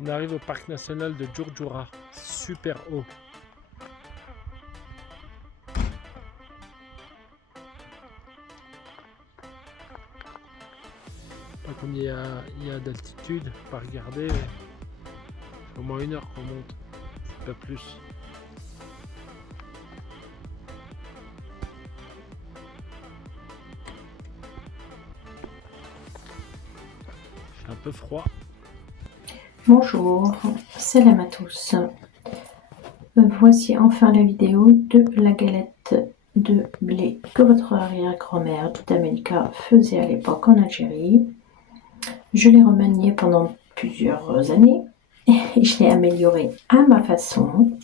On arrive au parc national de Djurdjura, super haut. Pas comme il y a d'altitude, pas regarder, c'est au moins 1 heure qu'on monte, pas plus. Il fait un peu froid. Bonjour, salam à tous. Voici enfin la vidéo de la galette de blé que votre arrière-grand-mère Douta Melka faisait à l'époque en Algérie. Je l'ai remaniée pendant plusieurs années et je l'ai améliorée à ma façon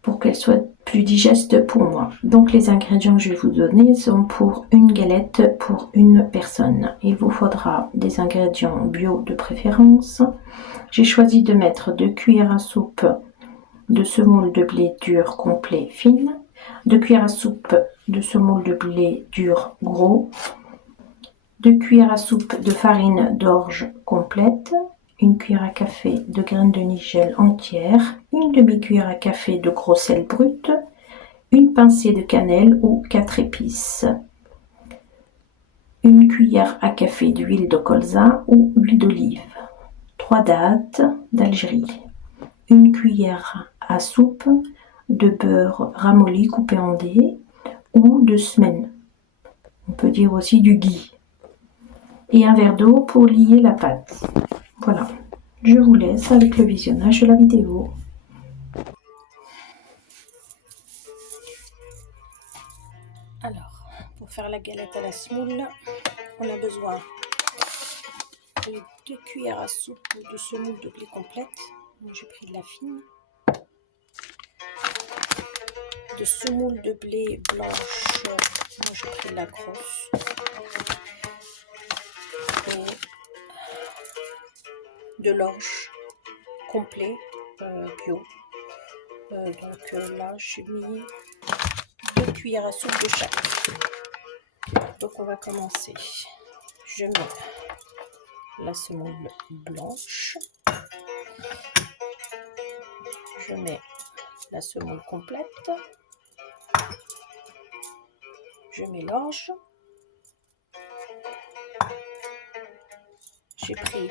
pour qu'elle soit plus digeste pour moi. Donc les ingrédients que je vais vous donner sont pour une galette pour une personne. Il vous faudra des ingrédients bio de préférence. J'ai choisi de mettre 2 cuillères à soupe de semoule de blé dur complet fine, 2 cuillères à soupe de semoule de blé dur gros, 2 cuillères à soupe de farine d'orge complète, 1 cuillère à café de graines de nigel entières, 1 demi-cuillère à café de gros sel brut, une pincée de cannelle ou 4 épices, 1 cuillère à café d'huile de colza ou huile d'olive, 3 dattes d'Algérie, 1 cuillère à soupe de beurre ramolli coupé en dés ou de semaine. On peut dire aussi du ghee. Et un verre d'eau pour lier la pâte. Voilà. Je vous laisse avec le visionnage de la vidéo. Alors, pour faire la galette à la semoule, on a besoin de 2 cuillères à soupe de semoule de blé complète. J'ai pris de la fine. De semoule de blé blanche, moi j'ai pris de la grosse. Et de l'orge complet bio. Donc là j'ai mis 2 cuillères à soupe de chaque. Donc on va commencer. Je mets la semoule blanche. Je mets la semoule complète. Je mélange. J'ai pris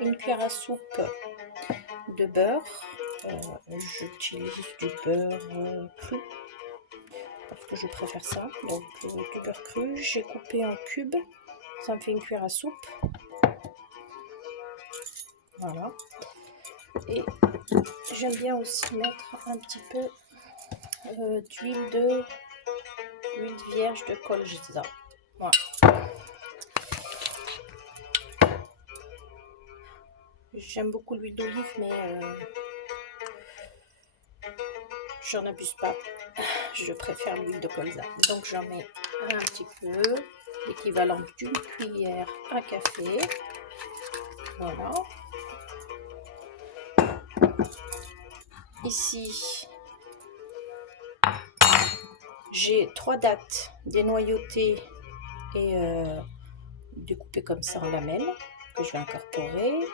1 cuillère à soupe de beurre. J'utilise du beurre cru parce que je préfère ça. Donc du beurre cru, j'ai coupé en cubes. Ça me fait 1 cuillère à soupe. Voilà. Et j'aime bien aussi mettre un petit peu d'huile vierge de colza. Voilà. J'aime beaucoup l'huile d'olive, mais j'en abuse pas. Je préfère l'huile de colza. Donc j'en mets un petit peu, l'équivalent d'une cuillère à café. Voilà. Ici, j'ai 3 dattes dénoyautées et découpées comme ça en lamelles que je vais incorporer.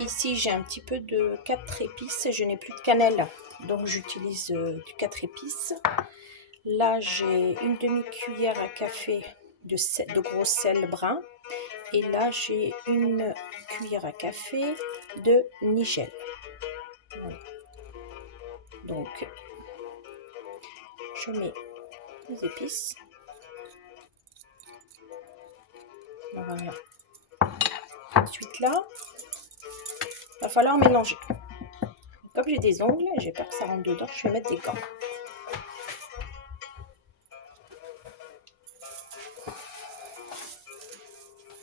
Ici, j'ai un petit peu de 4 épices. Je n'ai plus de cannelle, donc j'utilise du 4 épices. Là, j'ai une demi-cuillère à café de gros sel brun. Et là, j'ai une cuillère à café de nigel. Voilà. Donc, je mets les épices. Voilà. Ensuite, là, il va falloir mélanger. Comme j'ai des ongles, j'ai peur que ça rentre dedans, je vais mettre des gants.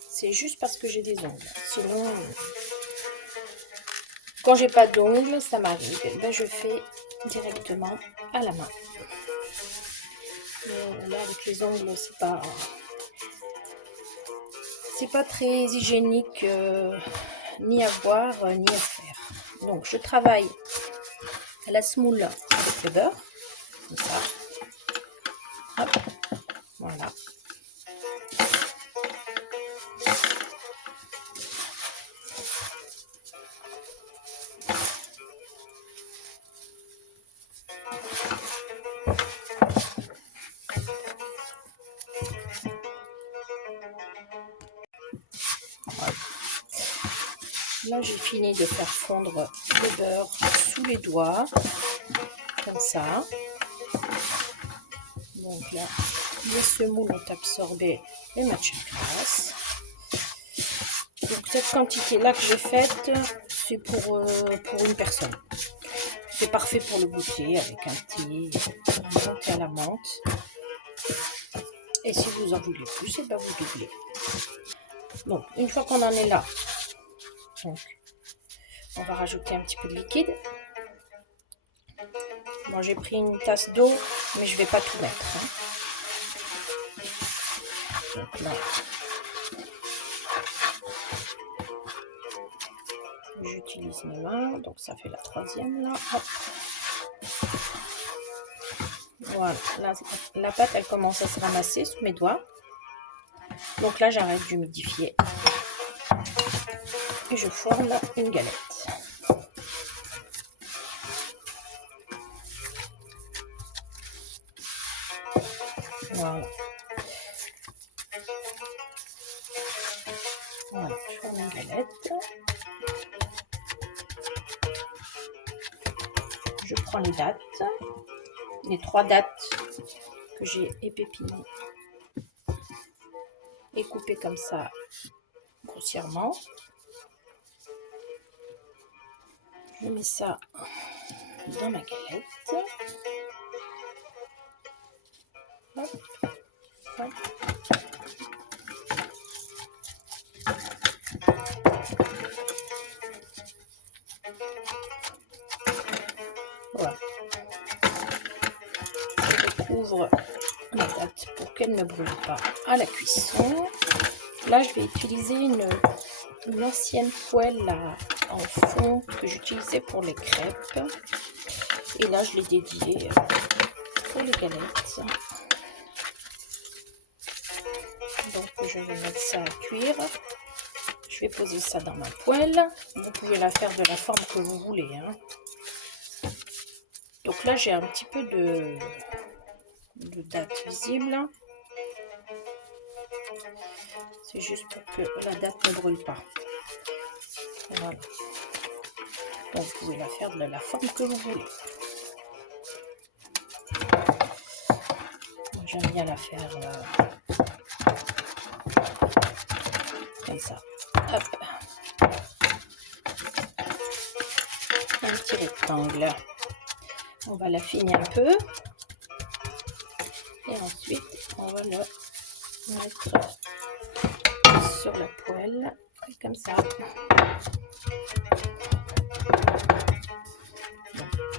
C'est juste parce que j'ai des ongles. Sinon, quand j'ai pas d'ongles, ça m'arrive. Ben, je fais directement à la main. Mais là, avec les ongles, c'est pas très hygiénique ni à voir ni à faire. Donc, je travaille à la semoule avec le beurre, comme ça. Hop, voilà. Là, j'ai fini de faire fondre le beurre sous les doigts, comme ça. Donc là, les semoules ont absorbé les matières grasses. Donc cette quantité-là que j'ai faite, c'est pour une personne. C'est parfait pour le goûter avec un thé à la menthe. Et si vous en voulez plus, et ben vous doublez. Donc une fois qu'on en est là, donc, on va rajouter un petit peu de liquide. Moi j'ai pris une tasse d'eau, mais je ne vais pas tout mettre. Hein. Donc là, j'utilise mes mains, donc ça fait la troisième là. Hop. Voilà, là, la pâte elle commence à se ramasser sous mes doigts. Donc là j'arrête d'humidifier et je forme une galette. Voilà. Voilà, je forme une galette. Je prends les dattes, les 3 dattes que j'ai épépinées et coupées comme ça grossièrement. Je mets ça dans ma galette. Hop, hop. Voilà. Je couvre la date pour qu'elle ne brûle pas à la cuisson. Là, je vais utiliser une ancienne poêle là, en fond que j'utilisais pour les crêpes. Et là, je l'ai dédiée pour les galettes. Donc, je vais mettre ça à cuire. Je vais poser ça dans ma poêle. Vous pouvez la faire de la forme que vous voulez. Hein. Donc là, j'ai un petit peu de date visible. C'est juste pour que la date ne brûle pas. Voilà. Donc vous pouvez la faire de la forme que vous voulez. J'aime bien la faire comme ça. Hop. Un petit rectangle. On va l'affiner un peu. Et ensuite, on va le mettre sur la poêle. Comme ça.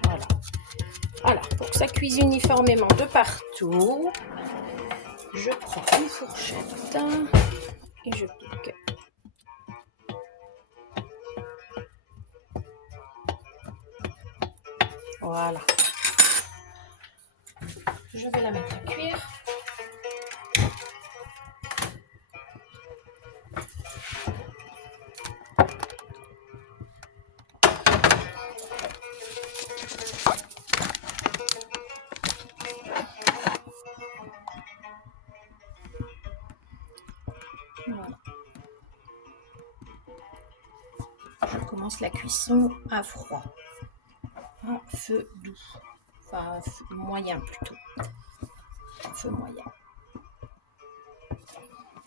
Voilà. Alors, pour que ça cuise uniformément de partout, je prends une fourchette et je pique. Voilà. Je vais la mettre à cuire. Voilà. Je commence la cuisson à froid, à feu doux, enfin feu moyen plutôt, à feu moyen.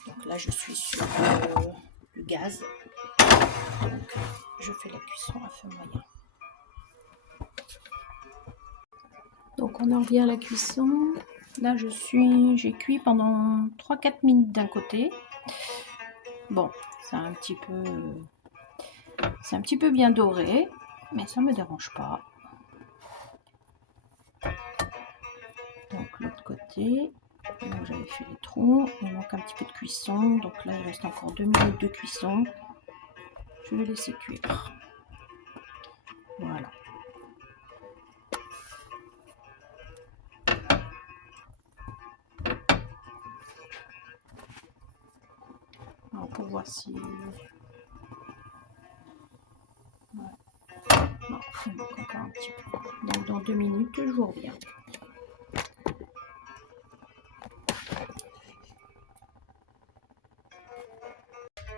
Donc là je suis sur le gaz, donc je fais la cuisson à feu moyen. Donc on en revient à la cuisson. Là j'ai cuit pendant 3-4 minutes d'un côté. Bon, c'est un petit peu bien doré, mais ça ne me dérange pas. Donc l'autre côté, j'avais fait les trous, il manque un petit peu de cuisson, donc là il reste encore 2 minutes de cuisson. Je vais laisser cuire. Voilà. Alors pour voir si... Ouais. Non, il manque encore un petit peu. Donc dans 2 minutes, je vous reviens.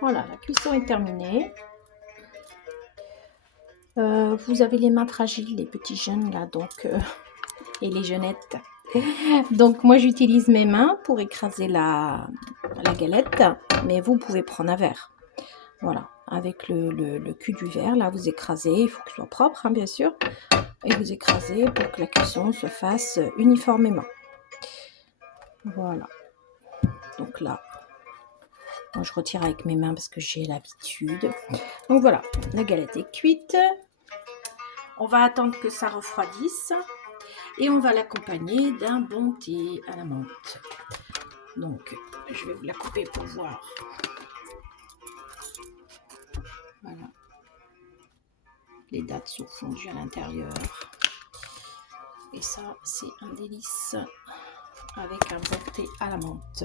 Voilà, la cuisson est terminée. Vous avez les mains fragiles, les petits jeunes là, donc et les jeunettes. Donc moi j'utilise mes mains pour écraser la galette, mais vous pouvez prendre un verre. Voilà, avec le cul du verre, là vous écrasez, il faut qu'il soit propre hein, bien sûr, et vous écrasez pour que la cuisson se fasse uniformément. Voilà, donc là, moi je retire avec mes mains parce que j'ai l'habitude. Donc voilà, la galette est cuite. On va attendre que ça refroidisse et on va l'accompagner d'un bon thé à la menthe. Donc, je vais vous la couper pour voir. Voilà. Les dattes sont fondues à l'intérieur. Et ça, c'est un délice avec un bon thé à la menthe.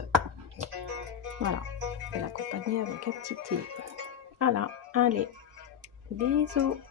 Voilà. Je vais l'accompagner avec un petit thé. Voilà. Allez. Bisous.